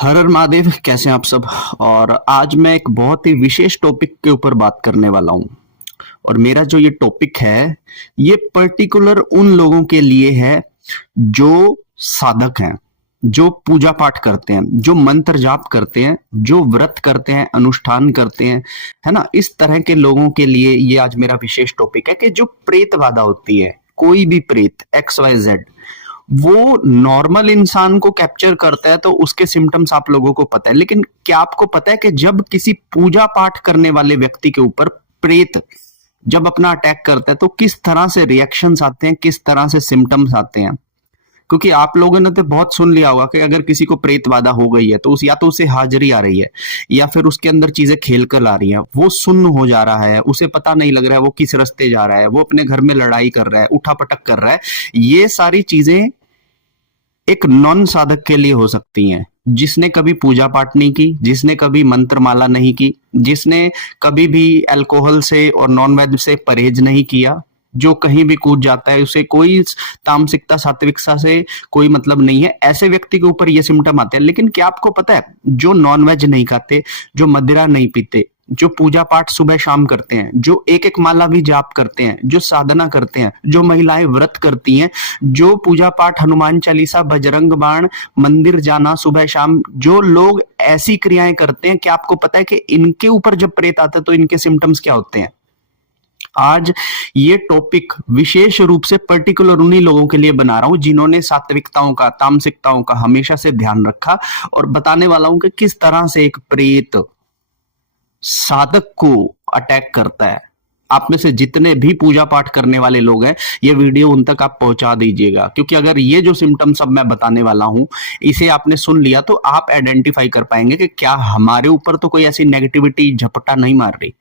हर हर महादेव, कैसे हैं आप सब। और आज मैं एक बहुत ही विशेष टॉपिक के ऊपर बात करने वाला हूं। और मेरा जो ये टॉपिक है, ये पर्टिकुलर उन लोगों के लिए है जो साधक हैं, जो पूजा पाठ करते हैं, जो मंत्र जाप करते हैं, जो व्रत करते हैं, अनुष्ठान करते हैं, है ना। इस तरह के लोगों के लिए ये आज मेरा विशेष टॉपिक है कि जो प्रेत बाधा होती है, कोई भी प्रेत XYZ, वो नॉर्मल इंसान को कैप्चर करता है तो उसके सिम्टम्स आप लोगों को पता है। लेकिन क्या आपको पता है कि जब किसी पूजा पाठ करने वाले व्यक्ति के ऊपर प्रेत जब अपना अटैक करता है तो किस तरह से रिएक्शंस आते हैं, किस तरह से सिम्टम्स आते हैं। क्योंकि आप लोगों ने तो बहुत सुन लिया होगा कि अगर किसी को प्रेत बाधा हो गई है तो उस या तो उसे हाजिरी आ रही है या फिर उसके अंदर चीजें खेल कर आ रही हैं, वो सुन्न हो जा रहा है, उसे पता नहीं लग रहा है वो किस रास्ते जा रहा है, वो अपने घर में लड़ाई कर रहा है, उठापटक कर रहा है। ये सारी चीजें एक नॉन साधक के लिए हो सकती हैं, जिसने कभी पूजा पाठ नहीं की, जिसने कभी मंत्र माला नहीं की, जिसने कभी भी अल्कोहल से और नॉन वेज से परहेज नहीं किया, जो कहीं भी कूद जाता है, उसे कोई तामसिकता सात्विकता से कोई मतलब नहीं है। ऐसे व्यक्ति के ऊपर ये सिम्टम आते हैं। लेकिन क्या आपको पता है, जो नॉन वेज नहीं खाते, जो मदिरा नहीं पीते, जो पूजा पाठ सुबह शाम करते हैं, जो एक एक माला भी जाप करते हैं, जो साधना करते हैं, जो महिलाएं व्रत करती हैं, जो पूजा पाठ, हनुमान चालीसा, बजरंग बाण, मंदिर जाना सुबह शाम, जो लोग ऐसी क्रियाएं करते हैं, क्या आपको पता है कि इनके ऊपर जब प्रेत आता है तो इनके सिम्टम्स क्या होते हैं। आज ये टॉपिक विशेष रूप से पर्टिकुलर उन्हीं लोगों के लिए बना रहा हूं जिन्होंने सात्विकताओं का, तामसिकताओं का हमेशा से ध्यान रखा, और बताने वाला हूं कि किस तरह से एक प्रेत साधक को अटैक करता है। आप में से जितने भी पूजा पाठ करने वाले लोग हैं, ये वीडियो उन तक आप पहुंचा दीजिएगा, क्योंकि अगर ये जो सिम्टम्स अब मैं बताने वाला हूं इसे आपने सुन लिया तो आप आइडेंटिफाई कर पाएंगे कि क्या हमारे ऊपर तो कोई ऐसी नेगेटिविटी झपटा नहीं मार रही।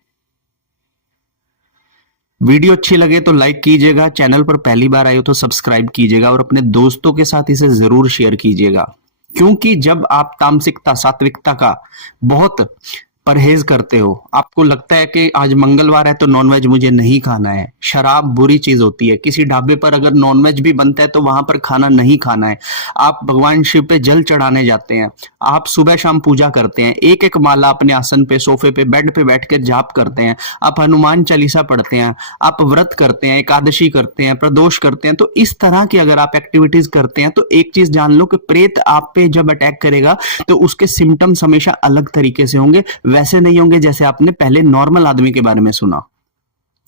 वीडियो अच्छी लगे तो लाइक कीजिएगा, चैनल पर पहली बार आए हो तो सब्सक्राइब कीजिएगा और अपने दोस्तों के साथ इसे जरूर शेयर कीजिएगा। क्योंकि जब आप तामसिकता, सात्विकता का बहुत परहेज करते हो, आपको लगता है कि आज मंगलवार है तो नॉनवेज मुझे नहीं खाना है, शराब बुरी चीज होती है, किसी ढाबे पर अगर नॉनवेज भी बनता है तो वहां पर खाना नहीं खाना है, आप भगवान शिव पे जल चढ़ाने जाते हैं, आप सुबह शाम पूजा करते हैं, एक एक माला अपने आसन पे, सोफे पे, बेड पे बैठ कर जाप करते हैं, आप हनुमान चालीसा पढ़ते हैं, आप व्रत करते हैं, एकादशी करते हैं, प्रदोष करते हैं, तो इस तरह की अगर आप एक्टिविटीज करते हैं तो एक चीज जान लो कि प्रेत आप पे जब अटैक करेगा तो उसके सिम्टम्स हमेशा अलग तरीके से होंगे, वैसे नहीं होंगे जैसे आपने पहले नॉर्मल आदमी के बारे में सुना।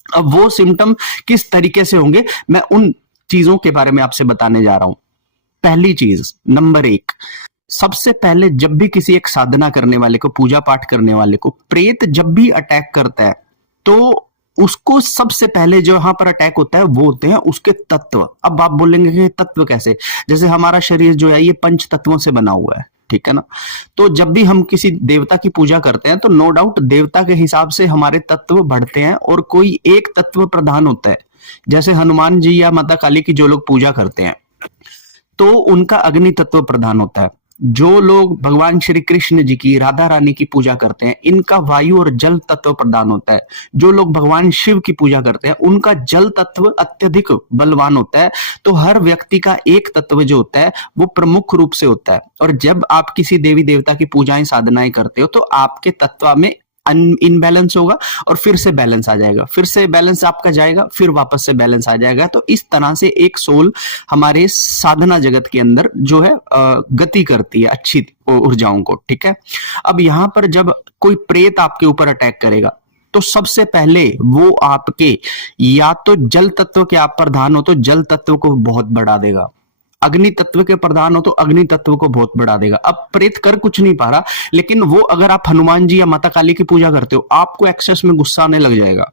अब वो सिम्टम किस तरीके से होंगे, मैं उन चीजों के बारे में आपसे बताने जा रहा हूं। पहली चीज, नंबर 1, सबसे पहले जब भी किसी एक साधना करने वाले को, पूजा पाठ करने वाले को प्रेत जब भी अटैक करता है तो उसको सबसे पहले जो यहां पर अटैक होता है वो होते हैं उसके तत्व। अब आप बोलेंगे कि तत्व कैसे, जैसे हमारा शरीर जो है ये पंच तत्वों से बना हुआ है, ठीक है ना। तो जब भी हम किसी देवता की पूजा करते हैं तो नो डाउट देवता के हिसाब से हमारे तत्व बढ़ते हैं और कोई एक तत्व प्रधान होता है। जैसे हनुमान जी या माता काली की जो लोग पूजा करते हैं तो उनका अग्नि तत्व प्रधान होता है। जो लोग भगवान श्री कृष्ण जी की, राधा रानी की पूजा करते हैं, इनका वायु और जल तत्व प्रदान होता है। जो लोग भगवान शिव की पूजा करते हैं उनका जल तत्व अत्यधिक बलवान होता है। तो हर व्यक्ति का एक तत्व जो होता है वो प्रमुख रूप से होता है। और जब आप किसी देवी देवता की पूजाएं, साधनाएं करते हो तो आपके तत्व में इनबैलेंस होगा और फिर से बैलेंस आ जाएगा, फिर से बैलेंस आपका जाएगा, फिर वापस से बैलेंस आ जाएगा। तो इस तरह से एक सोल हमारे साधना जगत के अंदर जो है गति करती है अच्छी ऊर्जाओं को, ठीक है। अब यहां पर जब कोई प्रेत आपके ऊपर अटैक करेगा तो सबसे पहले वो आपके, या तो जल तत्व के आप प्रधान हो तो जल तत्व को बहुत बढ़ा देगा, अग्नि तत्व के प्रधान हो तो अग्नि तत्व को बहुत बढ़ा देगा। अब प्रेत कर कुछ नहीं पा रहा, लेकिन वो अगर आप हनुमान जी या माता काली की पूजा करते हो आपको एक्सेस में गुस्सा आने लग जाएगा।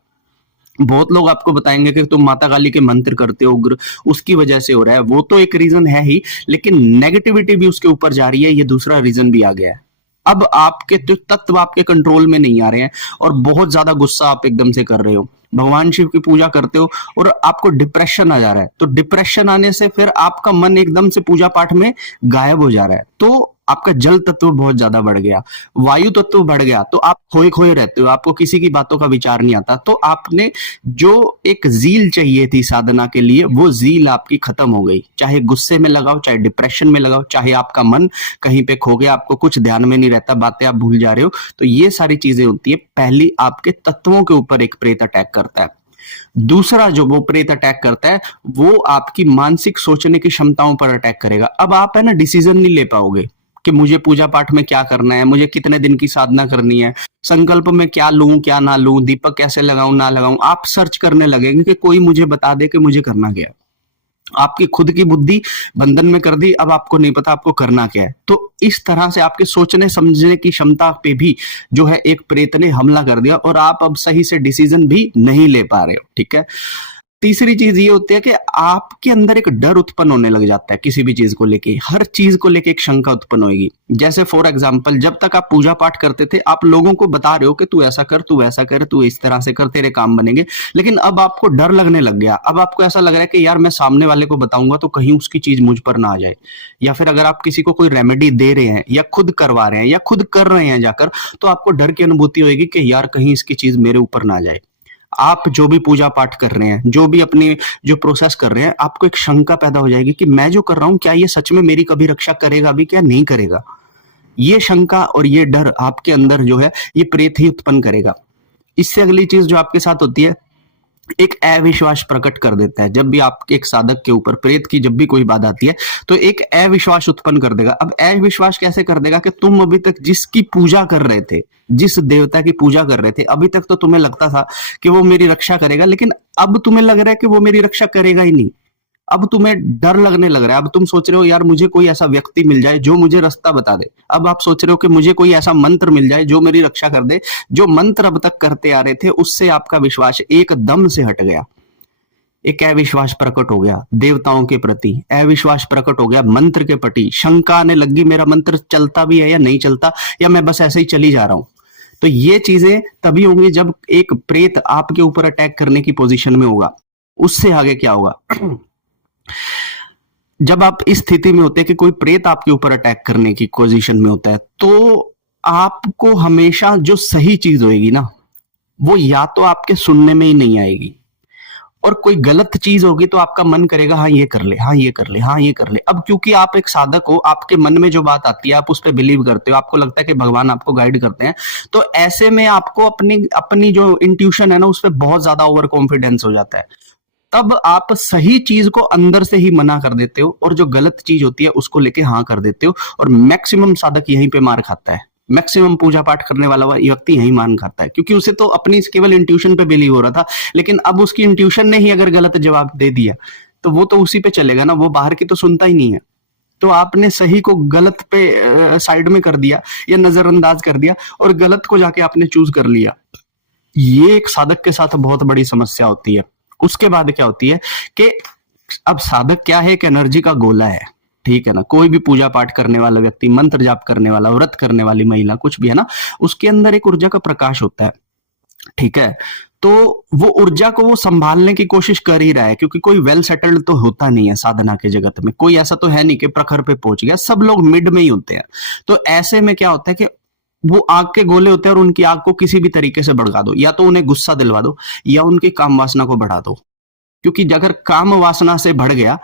बहुत लोग आपको बताएंगे कि तुम माता काली के मंत्र करते हो, उग्र, उसकी वजह से हो रहा है। वो तो एक रीजन है ही, लेकिन नेगेटिविटी भी उसके ऊपर जा रही है, ये दूसरा रीजन भी आ गया है। अब आपके जो तत्व आपके कंट्रोल में नहीं आ रहे हैं और बहुत ज्यादा गुस्सा आप एकदम से कर रहे हो, भगवान शिव की पूजा करते हो और आपको डिप्रेशन आ जा रहा है, तो डिप्रेशन आने से फिर आपका मन एकदम से पूजा पाठ में गायब हो जा रहा है। तो आपका जल तत्व बहुत ज्यादा बढ़ गया, वायु तत्व बढ़ गया, तो आप खोए खोए रहते हो, आपको किसी की बातों का विचार नहीं आता। तो आपने जो एक जील चाहिए थी साधना के लिए, वो जील आपकी खत्म हो गई। चाहे गुस्से में लगाओ, चाहे डिप्रेशन में लगाओ, चाहे आपका मन कहीं पे खो गया, आपको कुछ ध्यान में नहीं रहता, बातें आप भूल जा रहे हो, तो ये सारी चीजें होती है। पहली आपके तत्वों के ऊपर एक प्रेत अटैक करता है। दूसरा जो वो प्रेत अटैक करता है, वो आपकी मानसिक सोचने की क्षमताओं पर अटैक करेगा। अब आप है ना डिसीजन नहीं ले पाओगे कि मुझे पूजा पाठ में क्या करना है, मुझे कितने दिन की साधना करनी है, संकल्प में क्या लूं क्या ना लूं, दीपक कैसे लगाऊं ना लगाऊं। आप सर्च करने लगेंगे कि कोई मुझे बता दे कि मुझे करना क्या है। आपकी खुद की बुद्धि बंधन में कर दी, अब आपको नहीं पता आपको करना क्या है। तो इस तरह से आपके सोचने समझने की क्षमता पे भी जो है एक प्रेत ने हमला कर दिया, और आप अब सही से डिसीजन भी नहीं ले पा रहे हो। ठीक है। तीसरी चीज ये होती है कि आपके अंदर एक डर उत्पन्न होने लग जाता है किसी भी चीज को लेके, हर चीज को लेके एक शंका उत्पन्न होगी। जैसे फॉर एग्जांपल, जब तक आप पूजा पाठ करते थे, आप लोगों को बता रहे हो कि तू ऐसा कर, तू ऐसा कर, तू इस तरह से कर, तेरे काम बनेंगे। लेकिन अब आपको डर लगने लग गया। अब आपको ऐसा लग रहा है कि यार मैं सामने वाले को बताऊंगा तो कहीं उसकी चीज मुझ पर ना आ जाए। या फिर अगर आप किसी को कोई रेमेडी दे रहे हैं, या खुद करवा रहे हैं, या खुद कर रहे हैं जाकर, तो आपको डर की अनुभूति होगी कि यार कहीं इसकी चीज मेरे ऊपर ना आ जाए। आप जो भी पूजा पाठ कर रहे हैं, जो भी अपनी जो प्रोसेस कर रहे हैं, आपको एक शंका पैदा हो जाएगी कि मैं जो कर रहा हूं, क्या ये सच में मेरी कभी रक्षा करेगा भी, क्या नहीं करेगा। ये शंका और ये डर आपके अंदर जो है, ये प्रेत ही उत्पन्न करेगा। इससे अगली चीज जो आपके साथ होती है, एक अविश्वास प्रकट कर देता है। जब भी आपके एक साधक के ऊपर प्रेत की जब भी कोई बात आती है, तो एक अविश्वास उत्पन्न कर देगा। अब अविश्वास कैसे कर देगा कि तुम अभी तक जिसकी पूजा कर रहे थे, जिस देवता की पूजा कर रहे थे, अभी तक तो तुम्हें लगता था कि वो मेरी रक्षा करेगा, लेकिन अब तुम्हें लग रहा है कि वो मेरी रक्षा करेगा ही नहीं। अब तुम्हें डर लगने लग रहा है। अब तुम सोच रहे हो यार मुझे कोई ऐसा व्यक्ति मिल जाए जो मुझे रास्ता बता दे। अब आप सोच रहे हो कि मुझे कोई ऐसा मंत्र मिल जाए जो मेरी रक्षा कर दे। जो मंत्र अब तक करते आ रहे थे, उससे आपका विश्वास एकदम से हट गया। एक अविश्वास प्रकट हो गया देवताओं के प्रति, अविश्वास प्रकट हो गया मंत्र के प्रति। शंका आने लगी, मेरा मंत्र चलता भी है या नहीं चलता, या मैं बस ऐसे ही चली जा रहा हूं। तो ये चीजें तभी होंगी जब एक प्रेत आपके ऊपर अटैक करने की पोजीशन में होगा। उससे आगे क्या होगा? जब आप इस स्थिति में होते हैं कि कोई प्रेत आपके ऊपर अटैक करने की पोजीशन में होता है, तो आपको हमेशा जो सही चीज होगी ना, वो या तो आपके सुनने में ही नहीं आएगी, और कोई गलत चीज होगी तो आपका मन करेगा हाँ ये कर ले, हाँ ये कर ले, हाँ ये कर ले। अब क्योंकि आप एक साधक हो, आपके मन में जो बात आती है आप उस पर बिलीव करते हो, आपको लगता है कि भगवान आपको गाइड करते हैं, तो ऐसे में आपको अपनी अपनी जो इंट्यूशन है ना, उस पर बहुत ज्यादा ओवर कॉन्फिडेंस हो जाता है। तब आप सही चीज को अंदर से ही मना कर देते हो, और जो गलत चीज होती है उसको लेके हाँ कर देते हो। और मैक्सिमम साधक यहीं पे मार खाता है। मैक्सिमम पूजा पाठ करने वाला व्यक्ति यही मान खाता है, क्योंकि उसे तो अपनी केवल इंट्यूशन पे बिलीव हो रहा था, लेकिन अब उसकी इंट्यूशन ने ही अगर गलत जवाब दे दिया, तो वो तो उसी पे चलेगा ना, वो बाहर की तो सुनता ही नहीं है। तो आपने सही को गलत पे साइड में कर दिया, या नजरअंदाज कर दिया, और गलत को जाके आपने चूज कर लिया। ये एक साधक के साथ बहुत बड़ी समस्या होती है। उसके बाद क्या होती है कि अब साधक क्या है, एक एनर्जी का गोला है। ठीक है ना, कोई भी पूजा पाठ करने वाला व्यक्ति, मंत्र जाप करने वाला, व्रत करने वाली महिला, कुछ भी है ना, उसके अंदर एक ऊर्जा का प्रकाश होता है। ठीक है, तो वो ऊर्जा को वो संभालने की कोशिश कर ही रहा है, क्योंकि कोई वेल सेटल्ड तो होता नहीं है साधना के जगत में। कोई ऐसा तो है नहीं कि प्रखर पे पहुंच गया, सब लोग मिड में ही होते हैं। तो ऐसे में क्या होता है कि वो आग के गोले होते हैं, और उनकी आग को किसी भी तरीके से भड़का दो, या तो उन्हें गुस्सा दिलवा दो, या उनकी काम वासना को बढ़ा दो। क्योंकि अगर काम वासना से बढ़ गया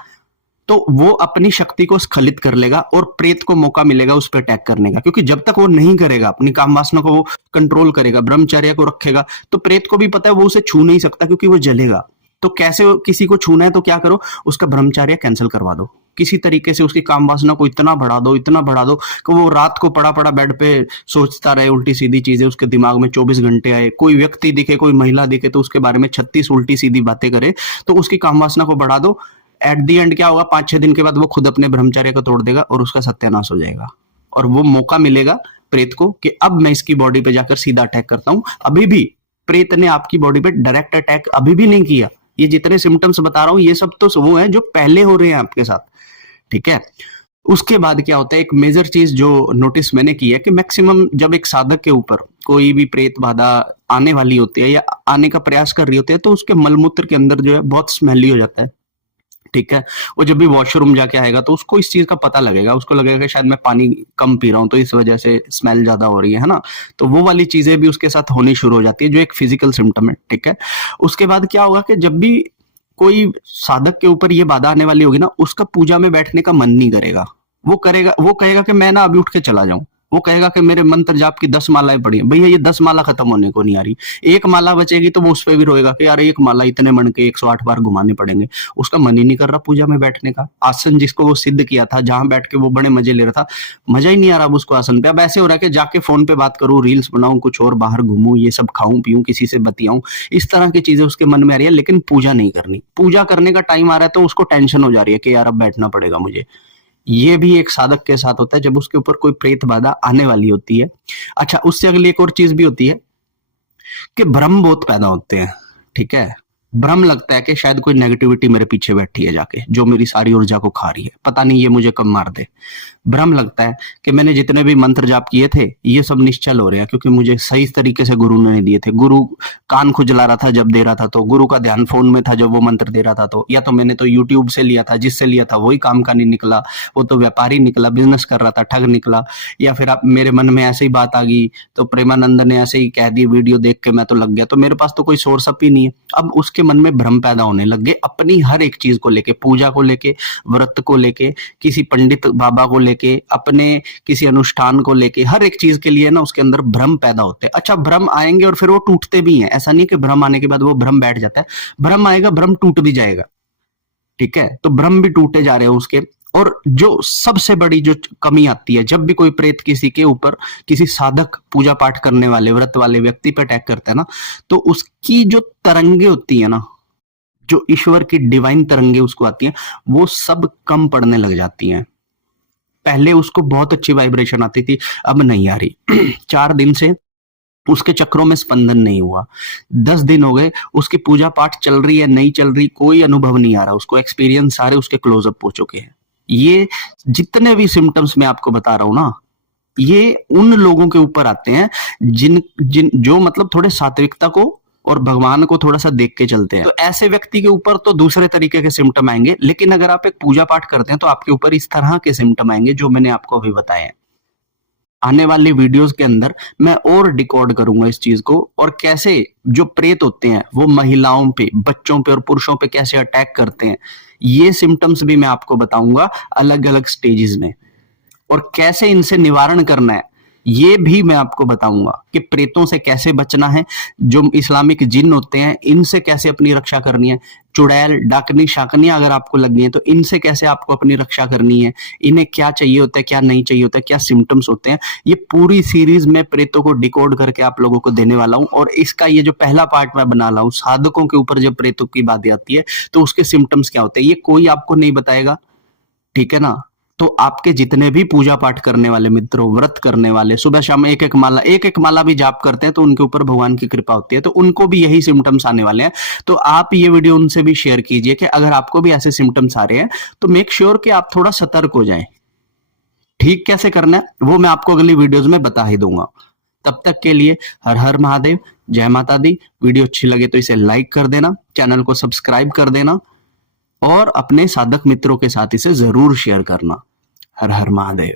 तो वो अपनी शक्ति को स्खलित कर लेगा, और प्रेत को मौका मिलेगा उस पर अटैक करने का। क्योंकि जब तक वो नहीं करेगा, अपनी काम वासना को वो कंट्रोल करेगा, ब्रह्मचर्य को रखेगा, तो प्रेत को भी पता है वो उसे छू नहीं सकता, क्योंकि वो जलेगा। तो कैसे किसी को छूना है, तो क्या करो, उसका ब्रह्मचर्य कैंसिल करवा दो। किसी तरीके से उसकी काम वासना को इतना बढ़ा दो, इतना बढ़ा दो कि वो रात को पड़ा पड़ा बेड पे सोचता रहे उल्टी सीधी चीजें, उसके दिमाग में 24 घंटे आए। कोई व्यक्ति दिखे, कोई महिला दिखे, तो उसके बारे में 36 उल्टी सीधी बातें करे। तो उसकी काम वासना को बढ़ा दो। एट दी एंड क्या होगा, 5-6 दिन के बाद वो खुद अपने ब्रह्मचर्य को तोड़ देगा, और उसका सत्यानाश हो जाएगा। और वो मौका मिलेगा प्रेत को कि अब मैं इसकी बॉडी पे जाकर सीधा अटैक करता हूं। अभी भी प्रेत ने आपकी बॉडी पे डायरेक्ट अटैक अभी भी नहीं किया। ये जितने सिम्टम्स बता रहा हूं, ये सब तो वो है जो पहले हो रहे हैं आपके साथ। ठीक है, उसके बाद क्या होता है, एक मेजर चीज जो नोटिस मैंने की है कि मैक्सिमम जब एक साधक के ऊपर कोई भी प्रेत बाधा आने वाली होती है, या आने का प्रयास कर रही होती है, तो उसके मलमूत्र के अंदर जो है बहुत स्मेली हो जाता है। ठीक है। वो जब भी वॉशरूम जाके आएगा तो उसको इस चीज का पता लगेगा, उसको लगेगा कि शायद मैं पानी कम पी रहा हूँ तो इस वजह से स्मेल ज्यादा हो रही है ना। तो वो वाली चीजें भी उसके साथ होनी शुरू हो जाती है, जो एक फिजिकल सिम्टम है, ठीक है। उसके बाद क्या होगा कि जब भी कोई साधक के ऊपर ये बाधा आने वाली होगी ना, उसका पूजा में बैठने का मन नहीं करेगा। वो कहेगा कि मैं ना अभी उठ के चला जाऊं। वो कहेगा कि मेरे मंत्र जाप की 10 मालाएं पड़ी हैं। भैया ये 10 माला खत्म होने को नहीं आ रही, एक माला बचेगी तो वो उस पर भी रोएगा कि यार एक माला इतने मन के 108 बार घुमाने पड़ेंगे। उसका मन ही नहीं कर रहा पूजा में बैठने का। आसन जिसको वो सिद्ध किया था, जहां बैठ के वो बड़े मजे ले रहा था, मजा ही नहीं आ रहा अब उसको आसन पे। अब ऐसे हो रहा है कि जाके फोन पे बात करूं, रील्स बनाऊं, कुछ और बाहर घूमूं, ये सब खाऊं पीऊं, किसी से बतियाऊं, इस तरह की चीजें उसके मन में आ रही है, लेकिन पूजा नहीं करनी। पूजा करने का टाइम आ रहा है तो उसको टेंशन हो जा रही है कि यार अब बैठना पड़ेगा मुझे। ये भी एक साधक के साथ होता है जब उसके ऊपर कोई प्रेत बाधा आने वाली होती है। अच्छा, उससे अगली एक और चीज भी होती है कि भ्रम बहुत पैदा होते हैं, ठीक है। भ्रम लगता है कि शायद कोई नेगेटिविटी मेरे पीछे बैठी है जाके, जो मेरी सारी ऊर्जा को खा रही है, पता नहीं ये मुझे कब मार दे। भ्रम लगता है कि मैंने जितने भी मंत्र जाप किए थे ये सब निश्चल हो रहे हैं, क्योंकि मुझे सही तरीके से गुरु ने नहीं दिए थे। गुरु कान खुजला रहा था जब दे रहा था, तो गुरु का ध्यान फोन में था जब वो मंत्र दे रहा था, तो या तो मैंने तो यूट्यूब से लिया था, जिससे लिया था वही काम का नहीं निकला, वो तो व्यापारी निकला, बिजनेस कर रहा था, ठग निकला। या फिर आप मेरे मन में ऐसे ही बात आ गई तो प्रेमानंद ने ऐसे ही कह दी, वीडियो देख के मैं तो लग गया, तो मेरे पास तो कोई सोर्स अप ही नहीं है। अब उसके मन में भ्रम पैदा होने लग गए अपनी हर एक चीज को लेके, पूजा को लेके, व्रत को लेके, किसी पंडित बाबा को लेके, अपने किसी अनुष्ठान को लेके, हर एक चीज के लिए ना उसके अंदर भ्रम पैदा होते हैं। अच्छा, भ्रम आएंगे और फिर वो टूटते भी हैं। ऐसा नहीं कि भ्रम आने के बाद वो भ्रम बैठ जाता है, भ्रम आएगा, भ्रम टूट भी जाएगा, ठीक है। तो भ्रम भी टूटे जा रहे हैं उसके। और जो सबसे बड़ी जो कमी आती है, जब भी कोई प्रेत किसी के ऊपर, किसी साधक पूजा पाठ करने वाले व्रत वाले व्यक्ति पे अटैक करता है ना, तो उसकी जो तरंगे होती है ना, जो ईश्वर की डिवाइन तरंगे उसको आती हैं, वो सब कम पड़ने लग जाती हैं। पहले उसको बहुत अच्छी वाइब्रेशन आती थी, अब नहीं आ रही। 4 दिन से उसके चक्रों में स्पंदन नहीं हुआ, 10 दिन हो गए उसकी पूजा पाठ चल रही है नहीं चल रही, कोई अनुभव नहीं आ रहा उसको, एक्सपीरियंस सारे उसके क्लोजअप हो चुके हैं। ये जितने भी सिम्टम्स मैं आपको बता रहा हूं ना, ये उन लोगों के ऊपर आते हैं जिन जिन जो मतलब थोड़े सात्विकता को और भगवान को थोड़ा सा देख के चलते हैं। तो ऐसे व्यक्ति के ऊपर तो दूसरे तरीके के सिम्टम आएंगे, लेकिन अगर आप एक पूजा पाठ करते हैं तो आपके ऊपर इस तरह के सिम्टम आएंगे जो मैंने आपको अभी बताए हैं। आने वाली वीडियोस के अंदर मैं और डिकोड करूंगा इस चीज को, और कैसे जो प्रेत होते हैं वो महिलाओं पे, बच्चों पे और पुरुषों पे कैसे अटैक करते हैं, ये सिम्टम्स भी मैं आपको बताऊंगा अलग अलग स्टेजेस में। और कैसे इनसे निवारण करना है ये भी मैं आपको बताऊंगा, कि प्रेतों से कैसे बचना है, जो इस्लामिक जिन होते हैं इनसे कैसे अपनी रक्षा करनी है, चुड़ैल डाकनी शाकनियां अगर आपको लग गई है तो इनसे कैसे आपको अपनी रक्षा करनी है, इन्हें क्या चाहिए होता है, क्या नहीं चाहिए होता है, क्या सिम्टम्स होते हैं, ये पूरी सीरीज में प्रेतों को डिकोड करके आप लोगों को देने वाला हूं। और इसका ये जो पहला पार्ट मैं बना रहा हूं, साधकों के ऊपर जब प्रेतों की बात आती है तो उसके सिम्टम्स क्या होते हैं, ये कोई आपको नहीं बताएगा, ठीक है ना। तो आपके जितने भी पूजा पाठ करने वाले मित्रों, व्रत करने वाले, सुबह शाम एक एक माला भी जाप करते हैं तो उनके ऊपर भगवान की कृपा होती है, तो उनको भी यही सिम्टम्स आने वाले हैं। तो आप ये वीडियो उनसे भी शेयर कीजिए कि अगर आपको भी ऐसे सिम्टम्स आ रहे हैं तो मेक श्योर कि आप थोड़ा सतर्क हो जाएं। ठीक कैसे करना है वो मैं आपको अगली वीडियोज में बता ही दूंगा। तब तक के लिए हर हर महादेव, जय माता दी। वीडियो अच्छी लगे तो इसे लाइक कर देना, चैनल को सब्सक्राइब कर देना और अपने साधक मित्रों के साथ इसे जरूर शेयर करना। हर हर महादेव।